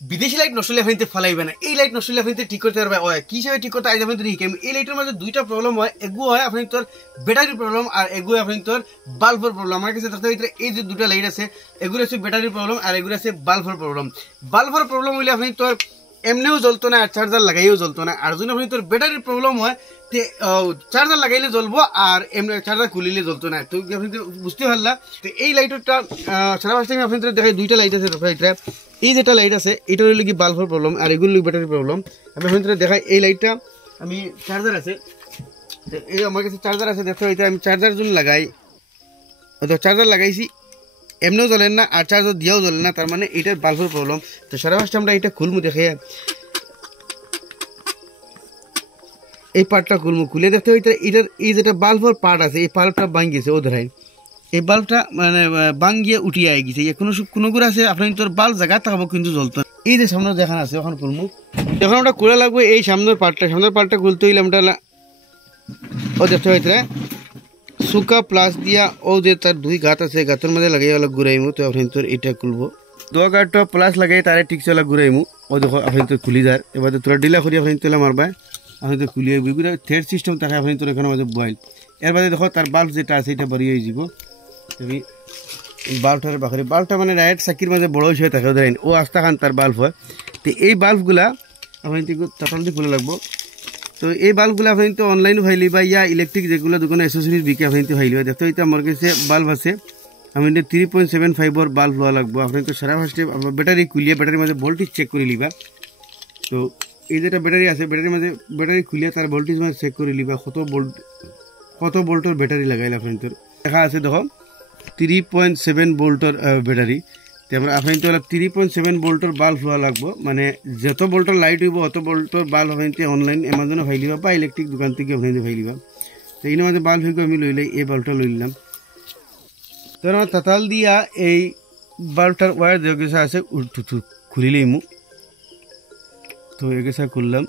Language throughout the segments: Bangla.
বিদেশি লাইট নষ্ট হলে আপনি ফালাইবে না, এই লাইট নষ্ট হলে আপনি ঠিক করতে পারবে। কি হিসাবে ঠিক করতে আজ আপনি শিখাম। এই লাইটের মাঝে দুইটা প্রবলেম হয়, এগু হয় আপনি তোর ব্যাটারি প্রবলেম আর এগু আপনি তোর বাল্বের প্রবলেম। আমার কাছে দেখতে ভিতরে এই যে দুটা লাইট আছে, এগুলো হচ্ছে ব্যাটারি প্রবলেম আর এগুলো আছে বাল্বের প্রবলেম। বাল্বের প্রবলেম হইলে আপনি তোর এমনিও জ্বলতো না আর চার্জার লাগাইও জ্বলতো না। আর যদি আপনি তোর ব্যাটারির প্রবলেম হয় তে চার্জার লাগাইলে জ্বলবো আর এমনি চার্জার খুলিলে জ্বলতো না। তো আপনি বুঝতে পারলা। তো এই লাইটটা সারা পাঁচ টাইম আপনি দেখাই দুইটা লাইট আছে। এই যেটা লাইট আছে এটা হলো কি বাল্বের প্রবলেম আর এগুলো ব্যাটারি প্রবলেম। আমি আপনাদের দেখাই এই লাইটটা আমি চার্জার আছে, এই আমার কাছে চার্জার আছে। দেখো এটা আমি চার্জার জন্য লাগাই, চার্জার লাগাইছি এমনিও জ্বলেন না আর চার্জার দিয়েও জ্বলে না, তার মানে এটার বাল্বের প্রবলেম। তো সারা ফার্স্ট আমরা এটা খুলমু, দেখে এই পার্টটা খুলমু, খুলে দেখতে হইতে এটার এই যেটা বাল্বের পার্ট আছে এই বাল্বটা ভাঙ গেছে। ও ধরাই এই বাল্বটা মানে ভাঙিয়ে উঠিয়ে আই গেছে। কোনো গুলো আছে আপনার তোর বাল্ব জায়গা থাকবো কিন্তু জ্বলতো। এই যে সামনে দেখান আছে ওখানে খুলমু, এখন আমরা খোলা লাগবে এই সামনের পার্টটা খুলতে হইলে আমরা ও দেখতে হইতে সুকা প্লাস দিয়া ও যে তার দুই গাত আছে গাতের মধ্যে লাগাই অলগ ঘুরাইমু। তো আপনি তোর এটা খুলবো, দো গাঁটটা প্লাস লাগাই তারে ঠিকছে অলগ ঘুরাইমু। ও দেখো আপনি তোর খুলি যার, এবার তোরা ডিলা করি আপনি তোলা মারবা আপনি তো খুলিয়ে বিগুলো থ্রেড সিস্টেম থাকে আপনি তোর এখানে মাঝে বয়েল। এর বাদে দেখো তার বাল্ব যেটা আছে এটা বাড়িয়ে হয়ে যাব। তুমি বাল্বটার বাখরে বাল্বটা মানে রাইট সাকির মাঝে বড় হয়ে থাকে ধরেন ও আস্তা খান তার বাল্ব হয়। তো এই বাল্বগুলা আপনি টোটালি খুলে লাগবো। তো এই বাল্বগুলো আপনি তো অনলাইন ফাইলি বা ইয়া ইলেকট্রিক যেগুলো দোকানে অ্যাসেসরিজ বিকে আপনি তো ফাইলি। দেখো এটা আমার কাছে বাল্ব আছে, আমি 3.75 বাল্ব লওয়া লাগবো। আপনি তো সারা ফার্স্টে ব্যাটারি খুলিয়ে ব্যাটারির মধ্যে ভোল্টেজ চেক করে লিবা। তো এই যেটা ব্যাটারি আছে ব্যাটারির মধ্যে ব্যাটারি খুলিয়ে তার ভোল্টেজ মানে চেক করে লিবা কত ভোল্টের ব্যাটারি লাগাইলে আপনি তোর দেখা আছে। দেখো 3.7 ভোল্টের ব্যাটারি। তারপরে আপনি তো 3.7 ভোল্টের বাল্ব লওয়া লাগবো, মানে যত ভোল্টের লাইট হইব অত ভোল্টের বাল্ব আপনি অনলাইন অ্যামাজনে ফাইলিবা বা ইলেকট্রিক দোকান থেকে আপনি ফাইলিবা। তো এই মধ্যে বাল্ব হইব আমি লইলে এই বাল্বটা লই নিলাম। তো আমার তাতাল দিয়া এই বাল্বটার ওয়ার যে গেছে আছে খুলিলেই মু। তো এগেছা খুললাম,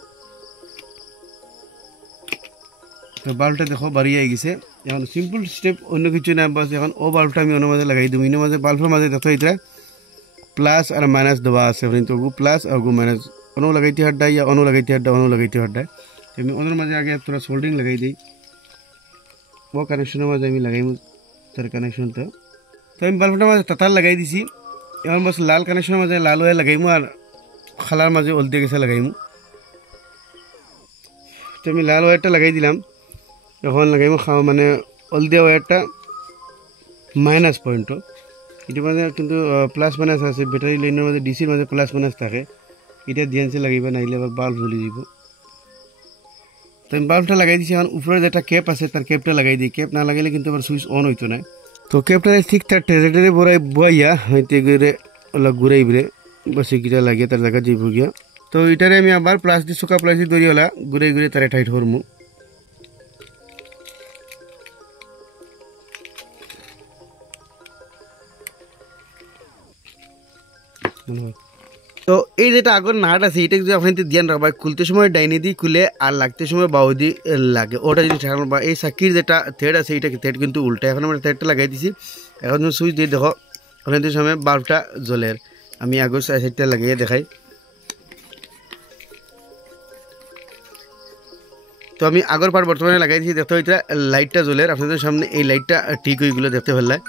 তো বাল্বটা দেখো বাড়িয়ে গেছে। এখন সিম্পল স্টেপ অন্য কিছু না, বাস এখন ও বাল্বটা আমি অন্য মাঝে লাগাই দিব। ইনো মাঝে বাল্বের মাঝে দেখো এটা প্লাস আর মাইনাস দেওয়া আছে, তো ওগু প্লাস আর ওগু মাইনাস অন্য লাগাইতে হাড্ডায় ইয়া অন্য লাগাইতে হাড্ডায়। আমি ওদের মাঝে আগে তোরা সোল্ডিং লাগাই দিই, ও কানেকশনের মাঝে আমি লাগাইমু তার কানেকশনটা। তো আমি বাল্বটার মাঝে তাতার লাগাই দিছি। এখন বাস লাল কানেকশনের মাঝে লাল হয়ে লাগাইমু আর খালার মাঝে হলদে গেছে লাগাইমু। তো আমি লাল ওয়ারটা লাগাই দিলাম, এখন লাগাইমু মানে হলদিয়া ওয়ারটা মাইনাস পয়েন্টও। এটার মাঝে কিন্তু প্লাস মাইনাস আছে, ব্যাটারি লাইনের মাঝে ডিসির মাঝে প্লাস মাইনাস থাকে। এটা ধ্যানসে লাগাইবা নাইলে আবার বাল্ব জ্বলে যাব। তো আমি বাল্বটা লাগাই দিচ্ছি। এখন উপরে যেটা ক্যাপ আছে তার ক্যাপটা লাগাই দিই, ক্যাপ না লাগাইলে কিন্তু আবার সুইচ অন হইতো না। তো ক্যাপটা ঠিক তার ট্রেজেটারে বইয়া হইতে গেলে অলগ ঘুরাই বেড়ে বসে গিরা লাগিয়ে তার জায়গা যাইব গিয়া। তো এটারে আমি আবার প্লাস দিয়ে শুকা প্লাস দিয়ে দড়িওয়ালা ঘুরে তারে টাইট করমু। তো এই যেটা আগর নাট আছে এটা যদি আপনি ধ্যান রাখবা, খুলতে সময় ডাইনি দিয়ে খুলে আর লাগতে সময় বাউ দিয়ে লাগে। ওটা যদি ঠান্ডা বা এই সাকির যেটা থ্রেড আছে এটা থ্রেড কিন্তু উল্টা। এখন আমরা থ্রেডটা লাগাই দিছি, এখন সুইচ দিয়ে দেখো ওখানে সময় বাল্বটা জ্বলের। আমি আগর সাইডটা লাগিয়ে দেখাই। তো আমি আগর পার বর্তমানে লাগাই দিয়েছি, দেখতে এটা লাইটটা জ্বলের। আপনাদের সামনে এই লাইটটা ঠিক হয়েগুলো দেখতে পেলায়।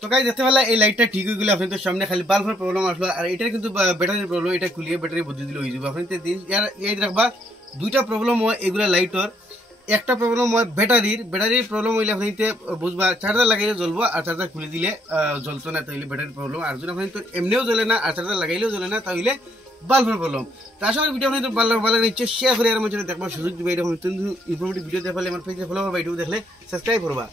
তো গাইস দেখতে পেলা এই লাইটটা ঠিক হয়ে গেলে আপনাদের সামনে খালি বাল্বের প্রবলেম আসলো আর এটার কিন্তু ব্যাটারির প্রবলেম। এটা খুলিয়ে ব্যাটারি বদলে দিলে হয়ে যাবে। আপনি এই রাখবা দুইটা প্রবলেম হয় এগুলা লাইটর। একটা প্রবলেম হয় ব্যাটারির প্রবলেম হইলে আপনি বুঝবা চার্জার লাগাইলে জ্বলবো আর চার্জার খুলে দিলে জ্বলতো না, তাহলে ব্যাটারির প্রবলেম। আর যদি আপনি এমনিও জ্বলে না আর চার্জার লাগাইলেও জ্বলে না তাহলে বাল্বের প্রবলেম। তো আসলে ভিডিও আপনি ভালো নিচ্ছে শেয়ার করে আর মধ্যে দেখবার সুযোগ দিবে। এরকম ইনফরমেটিভ ভিডিও দেখালে আমার পেজে ফলো করবা, ভিডিও দেখলে সাবস্ক্রাইব করবা।